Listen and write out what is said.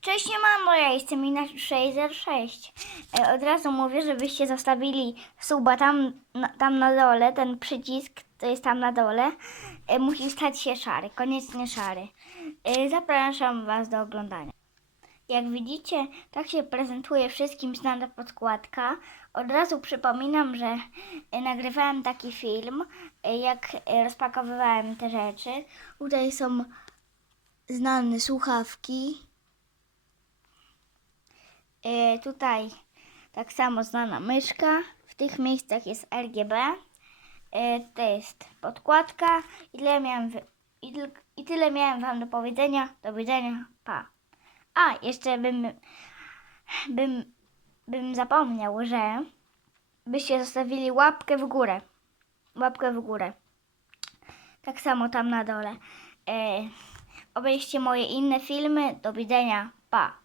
Cześć, mamo, ja jestem Ina606. E, Od razu mówię, żebyście zostawili suba tam, tam na dole, ten przycisk, to jest tam na dole, e, musi stać się szary, koniecznie szary. E, Zapraszam Was do oglądania. Jak widzicie, tak się prezentuje wszystkim znana podkładka. Od razu przypominam, że nagrywałem taki film, jak rozpakowywałem te rzeczy. Tutaj są znane słuchawki. E, tutaj tak samo znana myszka. W tych miejscach jest RGB. E, to jest podkładka. I tyle miałem, i, tyl- I tyle miałem Wam do powiedzenia. Do widzenia. Pa. A, jeszcze bym, bym, bym zapomniał, że byście zostawili łapkę w górę. Łapkę w górę. Tak samo tam na dole. E, obejrzcie moje inne filmy. Do widzenia. Pa.